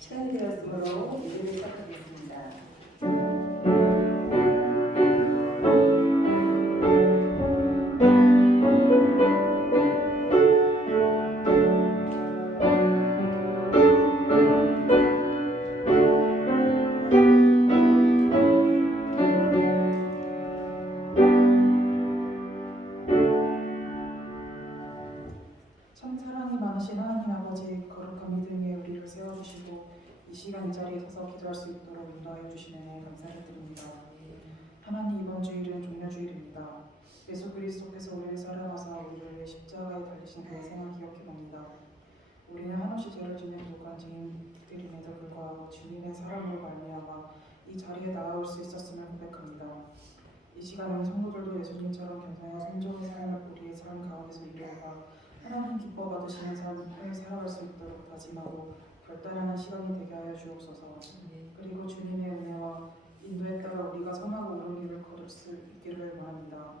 시간이 되었으므로 예배를 시작하겠습니다. 참 사랑이 많으신 하나님 아버지, 거룩한 믿음에 우리를 세워주시고 이 시간 이 자리에 서서 기도할 수 있도록 인도하여 주신 은혜에 감사를 드립니다. 하나님, 이번 주일은 종려주일입니다. 예수 그리스도께서 우리를 사랑하사 우리를 십자가에 달리신 그의 생을 기억해 봅니다. 우리는 한없이 죄를 짓는 독한 죄인들임에도 불구하고 주님의 사랑으로 말미암아 이 자리에 나아올 수 있었음을 고백합니다. 이 시간은 성도들도 예수님처럼 겸손과 순종의 삶을 우리의 삶 가운데서 이루어가 하나님 기뻐 받으시는 삶을 살아갈 수 있도록 다짐하고 결단하는 시간이 되게 하여 주옵소서. 그리고 주님의 은혜와 인도에 따라 우리가 선하고 옳은 길을 거둘 수 있기를 원합니다.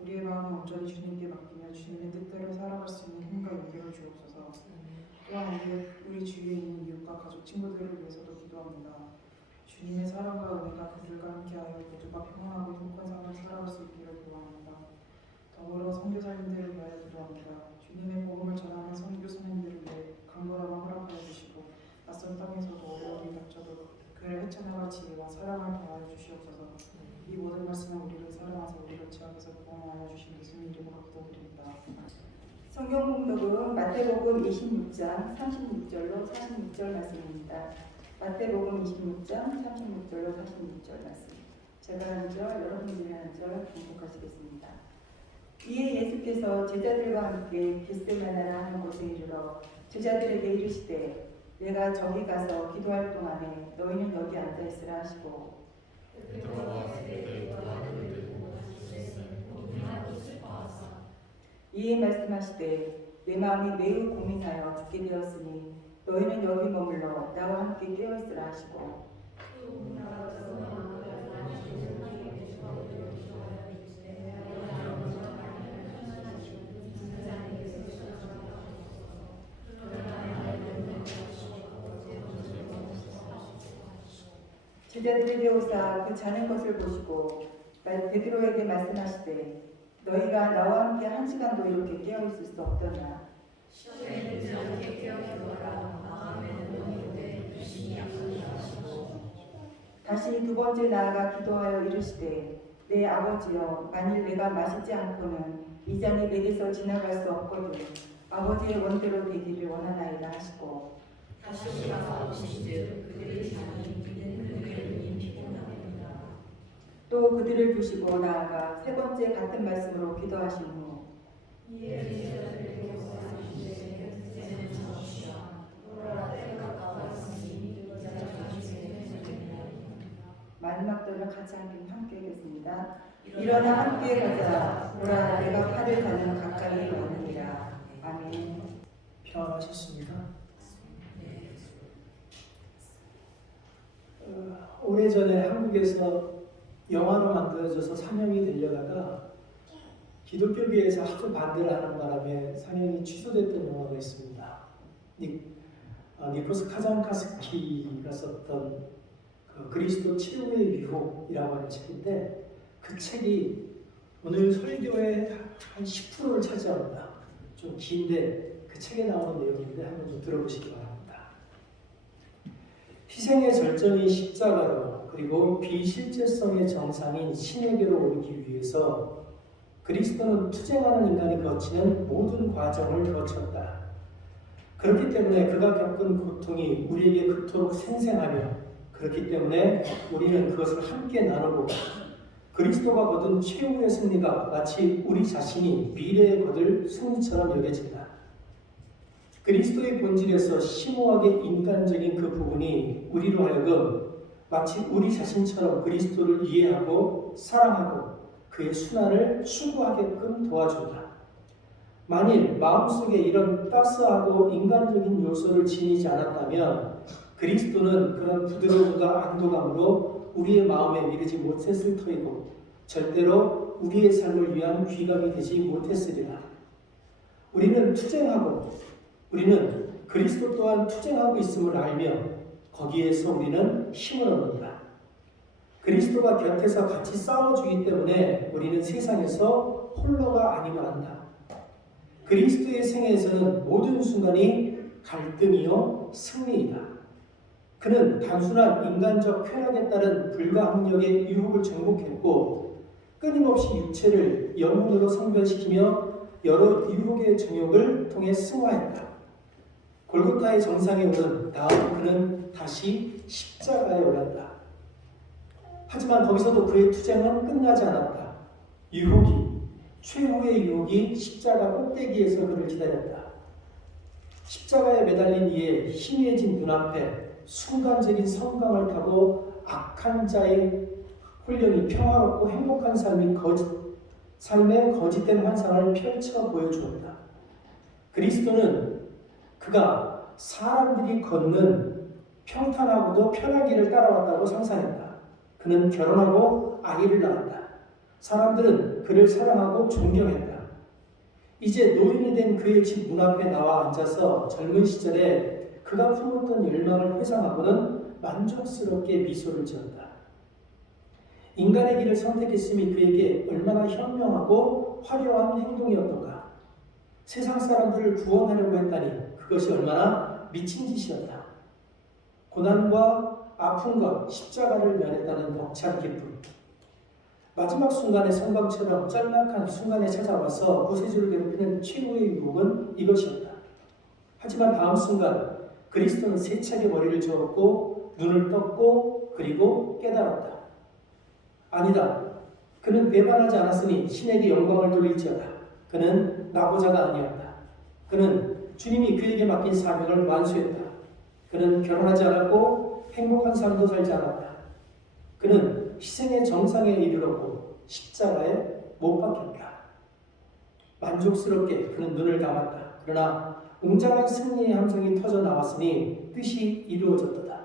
우리의 마음을 온전히 주님께 맡기며 주님의 뜻대로 살아갈 수 있는 힘과 용기를 주옵소서. 또한 우리 주위에 있는 이웃과 가족, 친구들을 위해서도 기도합니다. 주님의 사랑과 은혜가 그들과 함께하여 모두가 평안하고 행복한 삶을 살아갈 수 있기를 기원합니다. 더불어 선교사님들을 위하여 기도합니다. 주님의 복음을 전하는 선교 선생님들을 위해 강건함을 허락하여 주시고 낯선 땅에서도 어려움이 닥쳐도 그를 헤쳐나갈 지혜와 사랑을 더하여 주시옵소서. 이 모든 말씀은 우리를 사랑하사 우리를 죄악에서 구원하여 주신 예수님 이름으로 기도드립니다. 성경 공독은 마태복음 26장 36절로 46절 말씀입니다. 마태복음 26장 36절로 46절 말씀. 제가 한 절, 여러분들이 한 절 공독하시겠습니다. 이에 예수께서 제자들과 함께 겟세마네라 하는 곳에 이르러 제자들에게 이르시되 내가 저기 가서 기도할 동안에 너희는 여기 앉아 있으라 하시고 이에 말씀하시되 내 마음이 매우 고민하여 죽게 되었으니 너희는 여기 머물러 나와 함께 깨어 있으라 하시고 제자들에게 오사 그 자는 것을 보시고 베드로에게 말씀하시되 너희가 나와 함께 한 시간도 이렇게 깨어 있을 수 없더냐. 다시 두 번째 나아가 기도하여 이르시되 내 아버지여, 만일 내가 마시지 않고는 이 잔이 내게서 지나갈 수 없거든 아버지의 원대로 되기를 원하나이다 하시고 다시 오셔서 보시즉 그들이 자니 이는 그들의 눈이 피곤하니라. 또 그들을 두시고 나아가 세 번째 같은 말씀으로 기도하신 후 이에 제자들에게 말씀하시되 이제는 자옵시다. 보라, 때가 가까웠으니 이제는 주의 되리라. 마지막 절을 같이 함께 읽겠습니다. 일어나 함께 가자. 보라, 내가 팔을 가는 가까이 오느니라. 아멘. 평안하셨습니까? 오래전에 한국에서 영화로 만들어져서 상영이 되려다가 기독교계에서 하도 반대를 하는 바람에 상영이 취소됐던 영화가 있습니다. 니코스 카잔카스키가 썼던 그 그리스도 최후의 유혹이라고 하는 책인데 그 책이 오늘 설교의 한 10%를 차지합니다. 좀 긴데 그 책에 나오는 내용인데 한번 좀 들어보시기 바랍니다. 희생의 절정인 십자가로 그리고 비실제성의 정상인 신에게로 오르기 위해서 그리스도는 투쟁하는 인간이 거치는 모든 과정을 거쳤다. 그렇기 때문에 그가 겪은 고통이 우리에게 그토록 생생하며 그렇기 때문에 우리는 그것을 함께 나누고 그리스도가 거둔 최후의 승리가 마치 우리 자신이 미래에 거둘 승리처럼 여겨진다. 그리스도의 본질에서 심오하게 인간적인 그 부분이 우리로 하여금 마치 우리 자신처럼 그리스도를 이해하고 사랑하고 그의 순환을 추구하게끔 도와준다. 만일 마음속에 이런 따스하고 인간적인 요소를 지니지 않았다면 그리스도는 그런 부드러움과 안도감으로 우리의 마음에 미르지 못했을 터이고 절대로 우리의 삶을 위한 귀감이 되지 못했으리라. 우리는 그리스도 또한 투쟁하고 있음을 알며 거기에서 우리는 힘을 얻는다. 그리스도가 곁에서 같이 싸워주기 때문에 우리는 세상에서 홀로가 아니면 한다. 그리스도의 생애에서는 모든 순간이 갈등이요 승리이다. 그는 단순한 인간적 쾌락에 따른 불가항력의 유혹을 정복했고 끊임없이 육체를 영혼으로 성별시키며 여러 유혹의 정욕을 통해 승화했다. 골고타의 정상에 오른 다음 그는 다시 십자가에 올랐다. 하지만 거기서도 그의 투쟁은 끝나지 않았다. 최후의 유혹이 십자가 꼭대기에서 그를 기다렸다. 십자가에 매달린 이의 희미해진 눈앞에 순간적인 성감을 타고 악한 자의 훈련이 평화롭고 행복한 삶의 거짓된 환상을 펼쳐 보여주었다. 그리스도는 그가 사람들이 걷는 평탄하고도 편한 길을 따라왔다고 상상했다. 그는 결혼하고 아이를 낳았다. 사람들은 그를 사랑하고 존경했다. 이제 노인이 된 그의 집 문 앞에 나와 앉아서 젊은 시절에 그가 품었던 열망을 회상하고는 만족스럽게 미소를 지었다. 인간의 길을 선택했음이 그에게 얼마나 현명하고 화려한 행동이었던가. 세상 사람들을 구원하려고 했다니 그것이 얼마나 미친 짓이었다. 고난과 아픔과 십자가를 면했다는 벅찬 기쁨. 마지막 순간의 성광처럼 짤막한 순간에 찾아와서 구세주를 괴롭히는 최후의 유혹은 이것이었다. 하지만 다음 순간 그리스도는 세차게 머리를 저었고 눈을 떴고 그리고 깨달았다. 아니다. 그는 배반하지 않았으니 신에게 영광을 돌릴지어다. 그는 나고자가 아니었다. 그는 주님이 그에게 맡긴 사명을 완수했다. 그는 결혼하지 않았고 행복한 삶도 살지 않았다. 그는 희생의 정상에 이르렀고 십자가에 못 박혔다. 만족스럽게 그는 눈을 감았다. 그러나 웅장한 승리의 함성이 터져 나왔으니 뜻이 이루어졌다.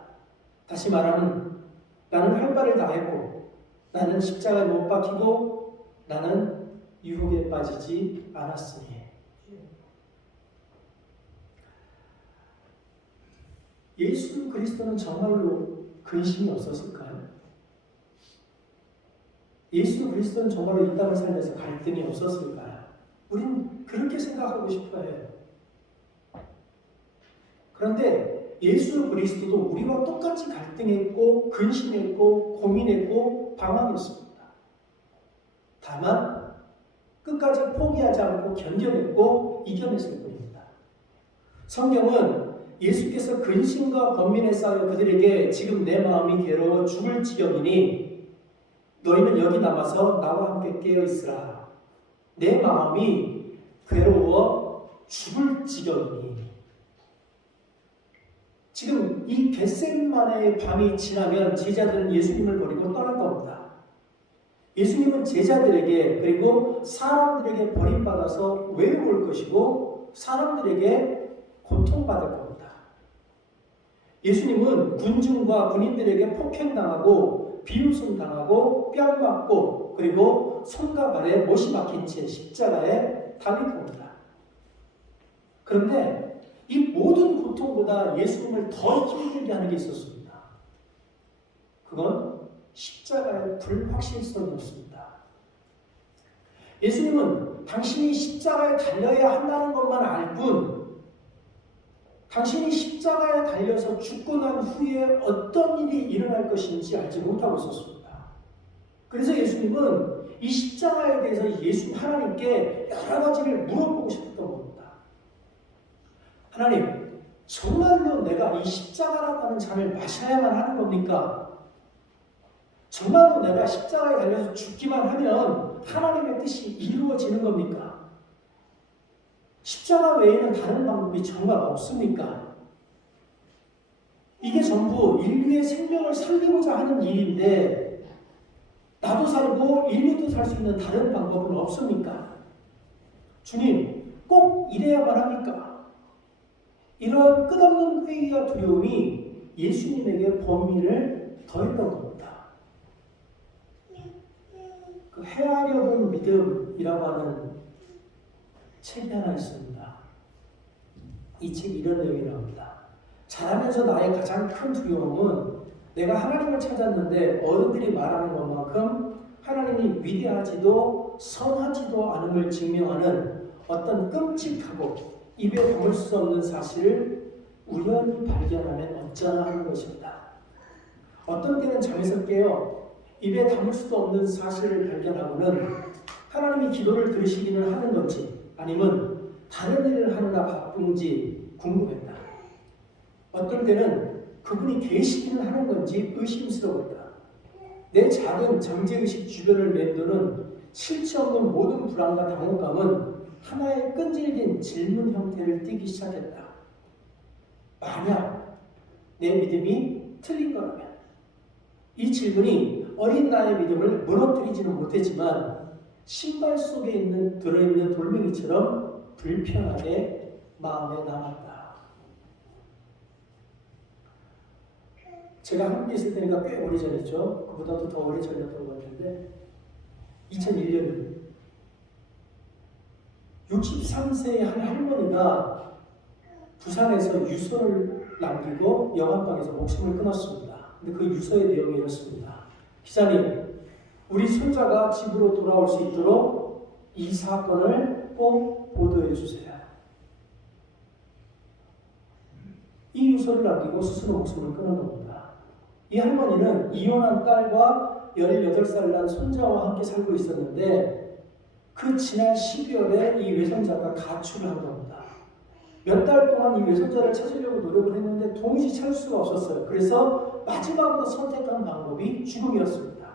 다시 말하면 나는 할 바를 다 했고 나는 십자가에 못 박히고 나는 유혹에 빠지지 않았으니. 예수 그리스도는 정말로 근심이 없었을까요? 예수 그리스도는 정말로 이 땅을 살면서 갈등이 없었을까요? 우린 그렇게 생각하고 싶어 해요. 그런데 예수 그리스도도 우리와 똑같이 갈등했고 근심했고 고민했고 방황했습니다. 다만 끝까지 포기하지 않고 견뎌냈고 이겨냈을 뿐입니다. 성경은 예수께서 근심과 번민에 쌓여 그들에게 지금 내 마음이 괴로워 죽을 지경이니 너희는 여기 남아서 나와 함께 깨어있으라. 내 마음이 괴로워 죽을 지경이니. 지금 이 겟세마네의 밤이 지나면 제자들은 예수님을 버리고 떠날 겁니다. 예수님은 제자들에게 그리고 사람들에게 버림받아서 외로울 것이고 사람들에게 고통받을 겁니다. 예수님은 군중과 군인들에게 폭행당하고 비웃음당하고 뺨맞고 그리고 손과 발에 못이 막힌 채 십자가에 달릴 겁니다. 그런데 이 모든 고통보다 예수님을 더 힘들게 하는 게 있었습니다. 그건 십자가의 불확실성이었습니다. 예수님은 당신이 십자가에 달려야 한다는 것만 알 뿐 당신이 십자가에 달려서 죽고 난 후에 어떤 일이 일어날 것인지 알지 못하고 있었습니다. 그래서 예수님은 이 십자가에 대해서 하나님께 여러 가지를 물어보고 싶었던 겁니다. 하나님, 정말로 내가 이 십자가라고 하는 잔을 마셔야만 하는 겁니까? 정말로 내가 십자가에 달려서 죽기만 하면 하나님의 뜻이 이루어지는 겁니까? 십자가 외에는 다른 방법이 정말 없습니까? 이게 전부 인류의 생명을 살리고자 하는 일인데 나도 살고 인류도 살 수 있는 다른 방법은 없습니까? 주님, 꼭 이래야만 합니까? 이런 끝없는 회의와 두려움이 예수님에게 범위를 더했던 겁니다. 그 헤아려본 믿음이라고 하는 책이 하나 있습니다. 이 책이 이런 내용이 나옵니다. 자라면서 나의 가장 큰 두려움은 내가 하나님을 찾았는데 어른들이 말하는 것만큼 하나님이 위대하지도 선하지도 않은 걸 증명하는 어떤 끔찍하고 입에 담을 수 없는 사실을 우연히 발견하면 어쩌나 하는 것입니다. 어떤 때는 잠에서 깨어 입에 담을 수도 없는 사실을 발견하고는 하나님이 기도를 들으시기는 하는 건지 아니면 다른 일을 하느라 바쁜지 궁금했다. 어떤 때는 그분이 계시기는 하는 건지 의심스러웠다. 내 작은 잠재의식 주변을 맴도는 실체 없는 모든 불안과 당혹감은 하나의 끈질긴 질문 형태를 띠기 시작했다. 만약 내 믿음이 틀린 거라면 이 질문이 어린 나의 믿음을 무너뜨리지는 못했지만 신발 속에 들어있는 돌멩이처럼 불편하게 마음에 남았다. 제가 한국에 있을 때니까 꽤 오래전이죠. 그보다도 더 오래전이었던 것 같은데 2001년 63세의 한 할머니가 부산에서 유서를 남기고 영안방에서 목숨을 끊었습니다. 근데 그 유서의 내용이 이렇습니다. 기자님, 우리 손자가 집으로 돌아올 수 있도록 이 사건을 꼭 보도해 주세요. 이 유서를 남기고 스스로 목숨을 끊은 겁니다. 이 할머니는 이혼한 딸과 18살 난 손자와 함께 살고 있었는데 그 지난 12월에 이 외손자가 가출을 한 겁니다. 몇 달 동안 이 외손자를 찾으려고 노력을 했는데 도무지 찾을 수가 없었어요. 그래서 마지막으로 선택한 방법이 죽음이었습니다.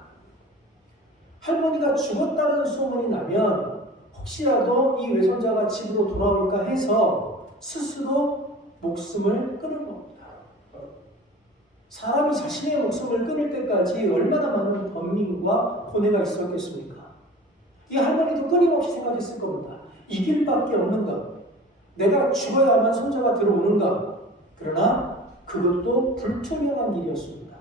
할머니가 죽었다는 소문이 나면 혹시라도 이 외손자가 집으로 돌아올까 해서 스스로 목숨을 끊은 겁니다. 사람이 자신의 목숨을 끊을 때까지 얼마나 많은 번민과 고뇌가 있었겠습니까? 이 할머니도 끊임없이 생각했을 겁니다. 이 길밖에 없는가? 내가 죽어야만 손자가 들어오는가? 그러나 그것도 불투명한 길이었습니다.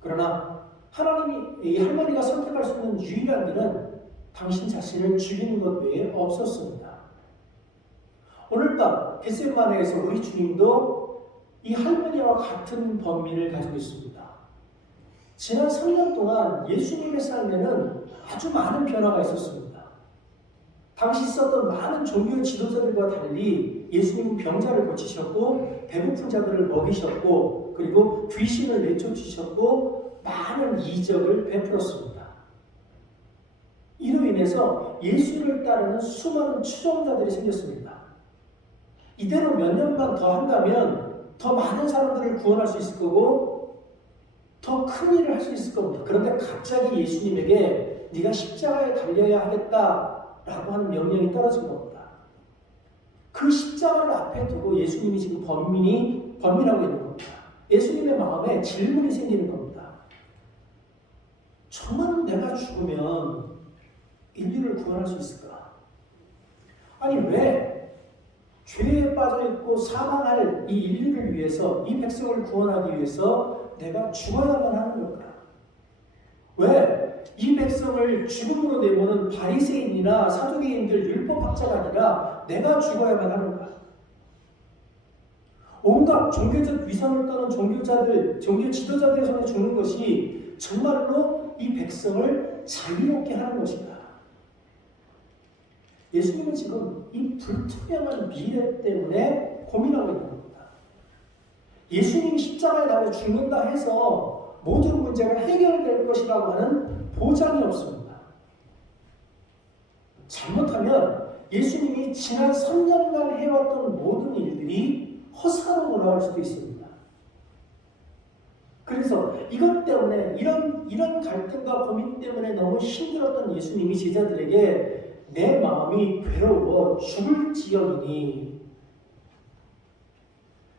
그러나 하나님이 이 할머니가 선택할 수 있는 유일한 길은 당신 자신을 죽이는 것 외에 없었습니다. 오늘 밤 겟세마네에서 우리 주님도 이 할머니와 같은 번민을 가지고 있습니다. 지난 3년 동안 예수님의 삶에는 아주 많은 변화가 있었습니다. 당시 있었던 많은 종교 지도자들과 달리 예수님은 병자를 고치셨고 배고픈 자들을 먹이셨고 그리고 귀신을 내쫓으셨고 많은 이적을 베풀었습니다. 이로 인해서 예수를 따르는 수많은 추종자들이 생겼습니다. 이대로 몇 년만 더 한다면 더 많은 사람들을 구원할 수 있을 거고 더 큰 일을 할 수 있을 겁니다. 그런데 갑자기 예수님에게 네가 십자가에 달려야 하겠다라고 하는 명령이 떨어진 겁니다. 그 십자가를 앞에 두고 예수님이 지금 번민하고 있는 겁니다. 예수님의 마음에 질문이 생기는 겁니다. 정말 내가 죽으면 인류를 구원할 수 있을까? 아니 왜 죄에 빠져있고 사망할 이 인류를 위해서 이 백성을 구원하기 위해서 내가 죽어야만 하는 걸까? 왜 이 백성을 죽음으로 내모는 바리새인이나 사두개인들 율법학자가 아니라 내가 죽어야만 하는가? 온갖 종교적 위선을 떠는 종교자들, 종교 지도자들의 손에 죽는 것이 정말로 이 백성을 자유롭게 하는 것인가? 예수님은 지금 이 불투명한 미래 때문에 고민하고 있는 겁니다. 예수님이 십자가에 달려 죽는다 해서 모든 문제가 해결될 것이라고 하는 보장이 없습니다. 잘못하면 예수님이 지난 3년간 해왔던 모든 일들이 허사로 돌아갈 수도 있습니다. 그래서 이것 때문에 이런 갈등과 고민 때문에 너무 힘들었던 예수님이 제자들에게 내 마음이 괴로워 죽을 지경이니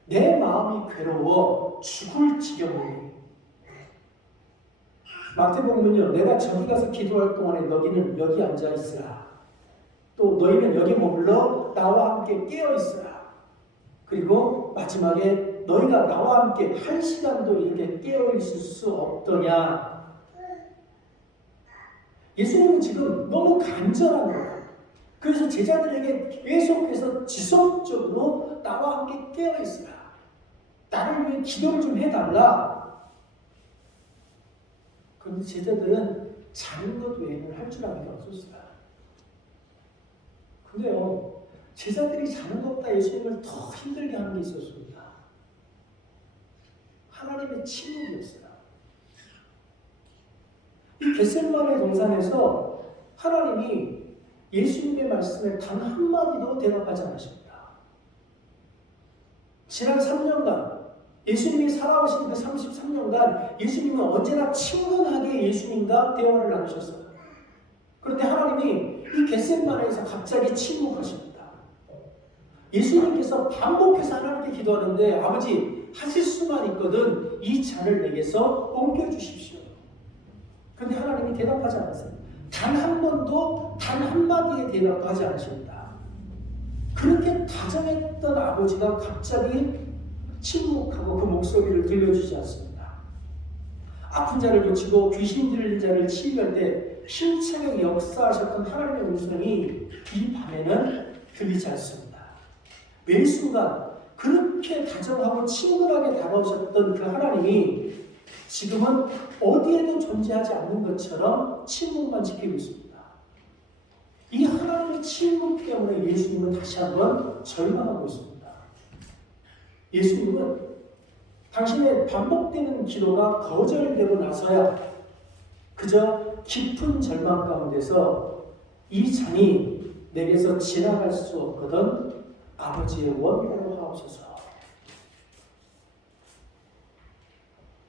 내 마음이 괴로워 죽을 지경이니 마태복음은요 내가 저기 가서 기도할 동안에 너희는 여기 앉아 있으라 또 너희는 여기 머물러 나와 함께 깨어 있으라 그리고 마지막에 너희가 나와 함께 1시간도 이렇게 깨어 있을 수 없더냐 예수님은 지금 너무 간절한 거예요. 그래서 제자들에게 계속해서 지속적으로 나와 함께 깨어 있으라. 나를 위해 기도를 좀 해달라. 그런데 제자들은 자는 것 외에는 할 줄 아는 게 없었어요. 근데요, 제자들이 자는 것보다 예수님을 더 힘들게 하는 게 있었습니다. 하나님의 침묵이었어요. 이 겟세마네 동산에서 하나님이 예수님의 말씀에 단 한마디도 대답하지 않으십니다. 지난 3년간 예수님이 살아오신 그 33년간 예수님은 언제나 친근하게 예수님과 대화를 나누셨어요. 그런데 하나님이 이 겟세마네에서 갑자기 침묵하십니다. 예수님께서 반복해서 하나님께 기도하는데 아버지 하실 수만 있거든 이 잔을 내게서 옮겨주십시오. 그런데 하나님이 대답하지 않았어요. 단 한 번도 단 한마디에 대답하지 않으십니다. 그렇게 다정했던 아버지가 갑자기 침묵하고 그 목소리를 들려주지 않습니다. 아픈 자를 고치고 귀신 들린 자를 치유할 때 힘차게 역사하셨던 하나님의 음성이 이 밤에는 들리지 않습니다. 매 순간 그렇게 다정하고 친근하게 다가오셨던 그 하나님이 지금은 어디에도 존재하지 않는 것처럼 침묵만 지키고 있습니다. 이 하나님의 침묵 때문에 예수님은 다시 한번 절망하고 있습니다. 예수님은 당신의 반복되는 기도가 거절되고 나서야 그저 깊은 절망 가운데서 이 잔이 내게서 지나갈 수 없거든 아버지의 원대로 하옵소서.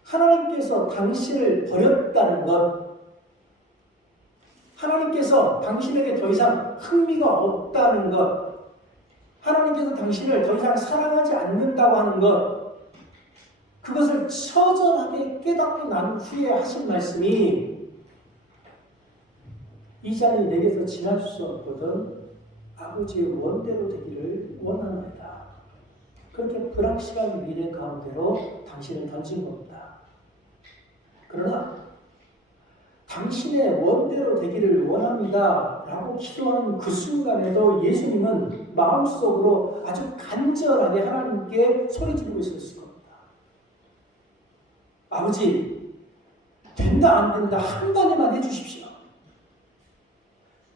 하나님께서 당신을 버렸다는 것, 하나님께서 당신에게 더 이상 흥미가 없다는 것, 하나님께서 당신을 더 이상 사랑하지 않는다고 하는 것, 그것을 처절하게 깨닫고 난 후에 하신 말씀이 이 잔이 내게서 지날 수 없거든 아버지의 원대로 되기를 원합니다. 그렇게 불확실한 미래 가운데로 당신을 던진 겁니다. 그러나 당신의 원대로 되기를 원합니다 라고 기도하는 그 순간에도 예수님은 마음속으로 아주 간절하게 하나님께 소리지르고 있었을 겁니다. 아버지, 된다 안 된다 한마디만 해주십시오.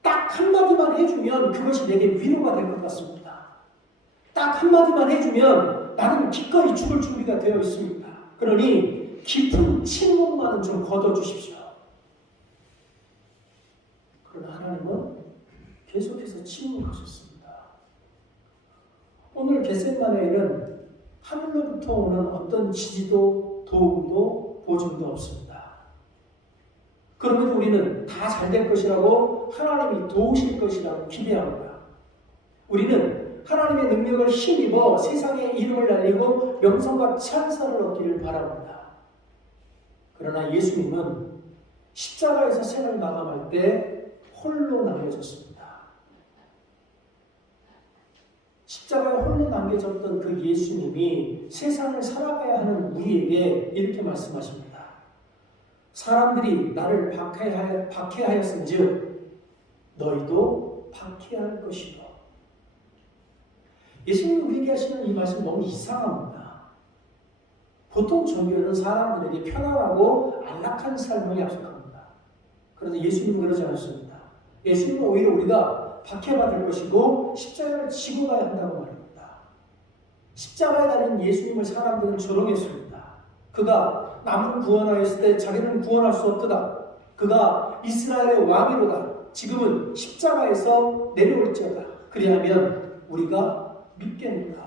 딱 한마디만 해주면 그것이 내게 위로가 될 것 같습니다. 딱 한마디만 해주면 나는 기꺼이 죽을 준비가 되어 있습니다. 그러니 깊은 침묵만은 좀 걷어주십시오. 그러나 하나님은 계속해서 침묵하셨습니다. 오늘 겟세마네에는 하늘로부터 오는 어떤 지지도 도움도 보증도 없습니다. 그럼에도 우리는 다 잘 될 것이라고 하나님이 도우실 것이라고 기대합니다. 우리는 하나님의 능력을 힘입어 세상의 이름을 날리고 명성과 찬사를 얻기를 바랍니다. 그러나 예수님은 십자가에서 생을 마감할 때 홀로 남겨졌습니다. 십자가에 홀로 남겨졌던 그 예수님이 세상을 살아가야 하는 우리에게 이렇게 말씀하십니다. 사람들이 나를 박해하였은즉 너희도 박해할 것이요. 예수님이 우리에게 하시는 이 말씀 너무 이상합니다. 보통 종교는 사람들에게 편안하고 안락한 삶을 약속합니다. 그런데 예수님은 그러지 않습니다. 예수님은 오히려 우리가 박해받을 것이고 십자가를 지고 가야 한다고 말합니다. 십자가에 달린 예수님을 사람들은 조롱했습니다. 그가 남을 구원하였을 때 자기는 구원할 수 없도다. 그가 이스라엘의 왕이로다. 지금은 십자가에서 내려올지어다. 그리하면 우리가 믿겠는가?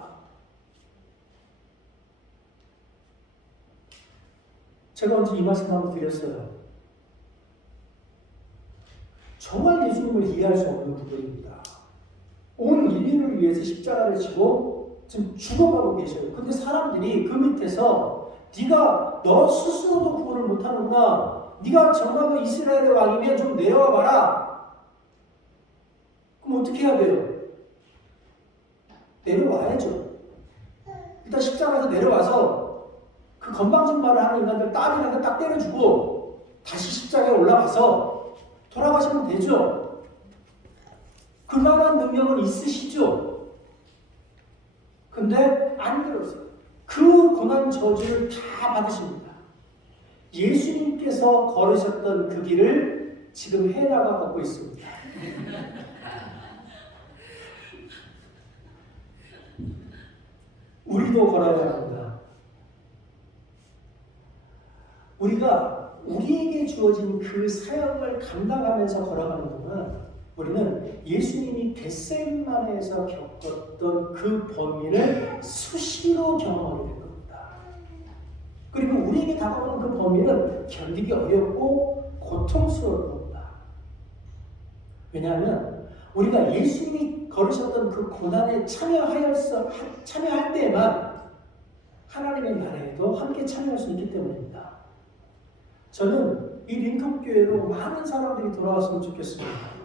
제가 언제 이 말씀 한번 드렸어요. 정말 예수님을 이해할 수 없는 부분입니다. 온 인류를 위해서 십자가를 지고 지금 죽어가고 계셔요. 근데 사람들이 그 밑에서 네가 너 스스로도 구원을 못하는구나. 네가 정말로 이스라엘의 왕이면 좀 내려와 봐라. 그럼 어떻게 해야 돼요? 내려와야죠. 일단 십자가에서 내려와서 그 건방진 말을 하는 인간들 딸이라도 딱 때려주고 다시 십자가에 올라가서 돌아가시면 되죠. 그만한 능력은 있으시죠. 근데 안 그러세요. 그 그 고난 저주를 다 받으십니다. 예수님께서 걸으셨던 그 길을 지금 헤나가 걷고 있습니다. 우리도 걸어야 합니다. 우리가 우리에게 주어진 그 사역을 감당하면서 걸어가는 동안 우리는 예수님이 겟세마네에서 겪었던 그 범위를 수시로 경험하게 될 겁니다. 그리고 우리에게 다가오는 그 범위는 견디기 어렵고 고통스러울 겁니다. 왜냐하면 우리가 예수님이 걸으셨던 그 고난에 참여할 때에만 하나님의 나라에도 함께 참여할 수 있기 때문입니다. 저는 이 링컨교회로 많은 사람들이 돌아왔으면 좋겠습니다.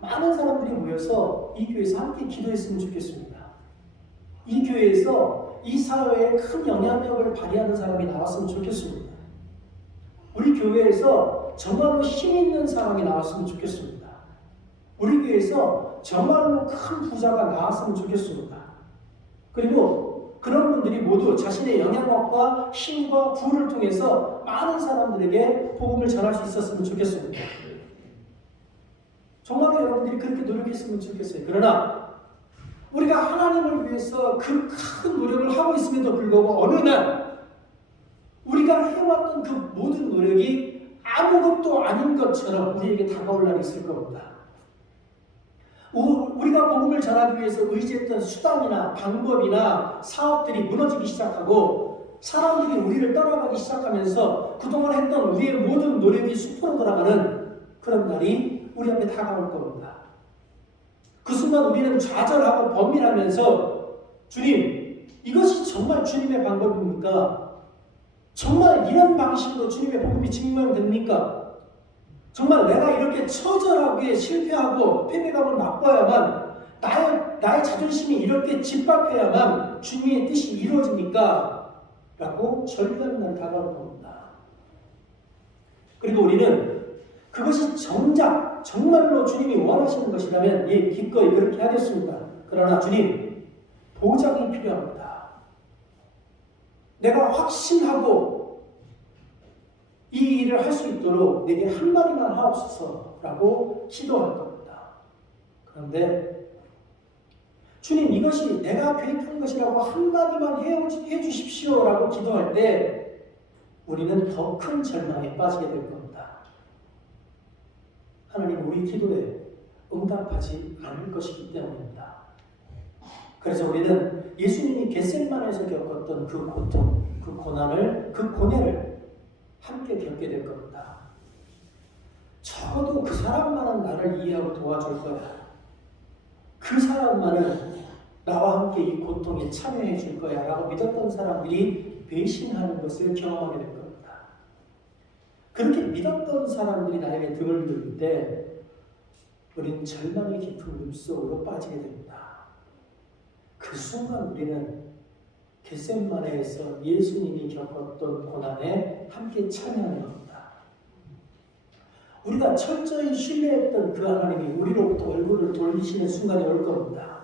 많은 사람들이 모여서 이 교회에서 함께 기도했으면 좋겠습니다. 이 교회에서 이 사회에 큰 영향력을 발휘하는 사람이 나왔으면 좋겠습니다. 우리 교회에서 정말로 힘 있는 사람이 나왔으면 좋겠습니다. 우리 교회에서 정말로 큰 부자가 나왔으면 좋겠습니다. 그리고 그런 분들이 모두 자신의 영향력과 힘과 부를 통해서 많은 사람들에게 복음을 전할 수 있었으면 좋겠습니다. 정말로 여러분들이 그렇게 노력했으면 좋겠어요. 그러나 우리가 하나님을 위해서 그 큰 노력을 하고 있음에도 불구하고 어느 날 우리가 해왔던 그 모든 노력이 아무것도 아닌 것처럼 우리에게 다가올 날이 있을 겁니다. 우리가 복음을 전하기 위해서 의지했던 수단이나 방법이나 사업들이 무너지기 시작하고 사람들이 우리를 떠나가기 시작하면서 그동안 했던 우리의 모든 노력이 숲으로 돌아가는 그런 날이 우리 앞에 다가올 겁니다. 그 순간 우리는 좌절하고 범민하면서 주님, 이것이 정말 주님의 방법입니까? 정말 이런 방식으로 주님의 복음이 증명됩니까? 정말 내가 이렇게 처절하게 실패하고 패배감을 맛봐야만 나의 자존심이 이렇게 짓밟혀야만 주님의 뜻이 이루어집니까? 라고 절규하는 날이 다가올 겁니다. 그리고 우리는 그것이 정말로 주님이 원하시는 것이라면 기꺼이 그렇게 하겠습니다. 그러나 주님, 보장이 필요합니다. 내가 확신하고 이 일을 할 수 있도록 내게 한마디만 하옵소서라고 기도할 겁니다. 그런데 주님, 이것이 내가 계획한 것이라고 한마디만 해주십시오라고 기도할 때 우리는 더 큰 절망에 빠지게 될 겁니다. 하나님 우리 기도에 응답하지 않을 것이기 때문입니다. 그래서 우리는 예수님이 겟세마네에서 겪었던 그 고통, 그 고난을, 그 고뇌를 함께 겪게 될 겁니다. 적어도 그 사람만은 나를 이해하고 도와줄 거야. 그 사람만은 나와 함께 이 고통에 참여해 줄 거야 라고 믿었던 사람들이 배신하는 것을 경험하게 될 겁니다. 그렇게 믿었던 사람들이 나에게 등을 돌릴 때 우리는 절망의 깊은 물속으로 빠지게 됩니다. 그 순간 우리는 겟세마네에서 예수님이 겪었던 고난에 함께 참여하는 겁니다. 우리가 철저히 신뢰했던 그 하나님이 우리로부터 얼굴을 돌리시는 순간이 올 겁니다.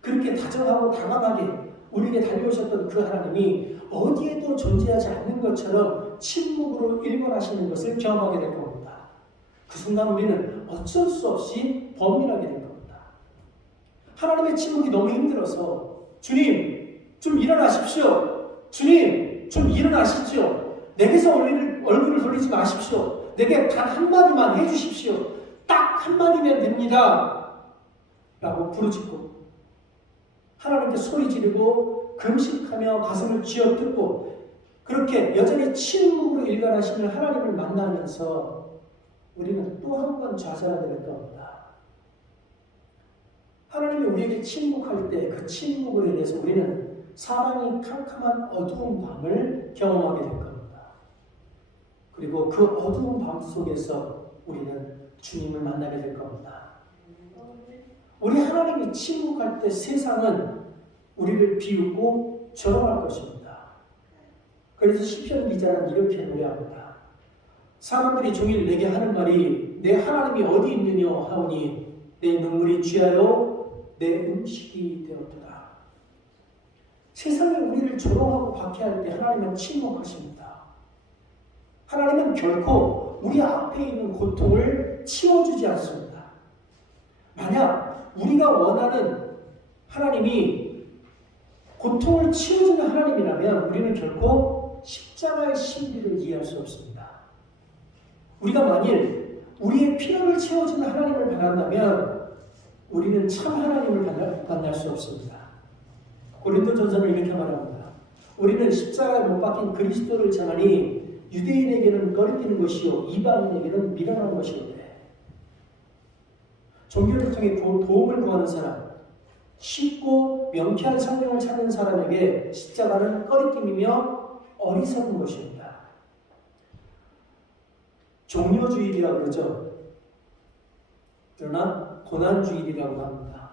그렇게 다정하고 당황하게 우리에게 달려오셨던 그 하나님이 어디에도 존재하지 않는 것처럼 침묵으로 일관하시는 것을 경험하게 될 겁니다. 그 순간 우리는 어쩔 수 없이 범민하게 될 겁니다. 하나님의 침묵이 너무 힘들어서 주님 좀 일어나십시오. 주님 좀 일어나시죠. 내게서 얼굴을 돌리지 마십시오. 내게 단 한마디만 해주십시오. 딱 한마디면 됩니다. 라고 부르짖고 하나님께 소리 지르고 금식하며 가슴을 쥐어뜯고 그렇게 여전히 침묵으로 일관하시는 하나님을 만나면서 우리는 또 한 번 좌절하게 될 겁니다. 하나님이 우리에게 침묵할 때 그 침묵으로 인해서 우리는 사망이 캄캄한 어두운 밤을 경험하게 될 겁니다. 그리고 그 어두운 밤 속에서 우리는 주님을 만나게 될 겁니다. 우리 하나님이 침묵할 때 세상은 우리를 비웃고 조롱할 것입니다. 그래서 시편 기자는 이렇게 노래합니다. 사람들이 종일 내게 하는 말이 내 하나님이 어디 있느냐 하오니 내 눈물이 취하여 내 음식이 되었도다. 세상이 우리를 조롱하고 박해할 때 하나님은 침묵하십니다. 하나님은 결코 우리 앞에 있는 고통을 치워주지 않습니다. 만약 우리가 원하는 하나님이 고통을 치워주는 하나님이라면 우리는 결코 십자가의 신비를 이해할 수 없습니다. 우리가 만일 우리의 필요를 채워주는 하나님을 바란다면 우리는 참 하나님을 만날 수 없습니다. 고린도전서는 이렇게 말합니다. 우리는 십자가에 못 박힌 그리스도를 전하니 유대인에게는 꺼리끼는 것이요 이방인에게는 미련한 것이오되 종교를 통해 도움을 구하는 사람, 쉽고 명쾌한 성경을 찾는 사람에게 십자가는 꺼리낌이며 어리석은 것입니다. 종료주일이라 그러죠. 그러나 고난주일이라고 합니다.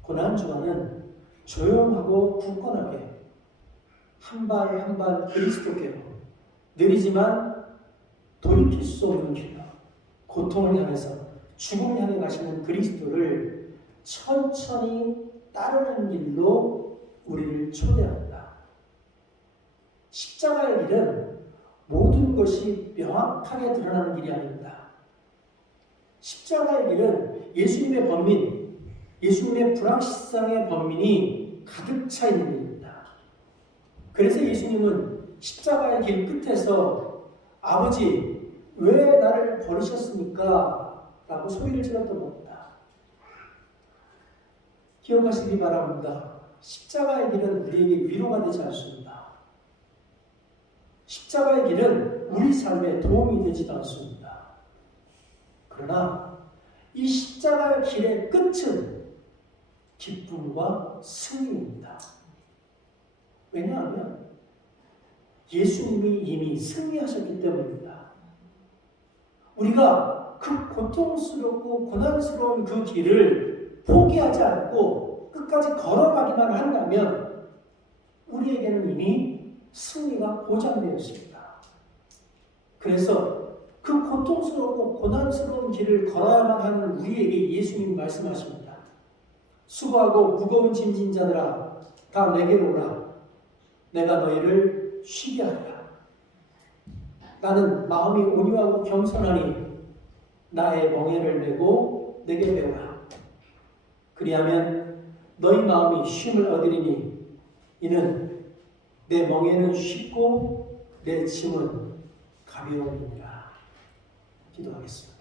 고난주간은 조용하고 굳건하게 한 발 한 발 그리스도께로 느리지만 돌이킬 수 없는 길로 고통을 향해서 죽음을 향해 가시는 그리스도를 천천히 따르는 길로 우리를 초대합니다. 십자가의 길은 모든 것이 명확하게 드러나는 길이 아닙니다. 십자가의 길은 예수님의 번민, 예수님의 불확실성의 번민이 가득 차 있는 길입니다. 그래서 예수님은 십자가의 길 끝에서 아버지 왜 나를 버리셨습니까? 라고 소리를 질렀던 겁니다. 기억하시기 바랍니다. 십자가의 길은 우리에게 위로가 되지 않습니다. 십자가의 길은 우리 삶에 도움이 되지도 않습니다. 그러나 이 십자가의 길의 끝은 기쁨과 승리입니다. 왜냐하면 예수님이 이미 승리하셨기 때문입니다. 우리가 그 고통스럽고 고난스러운 그 길을 포기하지 않고 끝까지 걸어가기만 한다면 우리에게는 이미 승리가 보장되어 있습니다. 그래서 그 고통스럽고 고난스러운 길을 걸어야만 하는 우리에게 예수님이 말씀하십니다. 수고하고 무거운 짐진 자들아 다 내게로 오라. 내가 너희를 쉬게 하리라. 나는 마음이 온유하고 겸손하니 나의 멍에를 메고 내게 배우라. 그리하면 너희 마음이 쉼을 얻으리니 이는 내 멍에는 쉽고 내 짐은 가벼움이니라. 기도하겠습니다.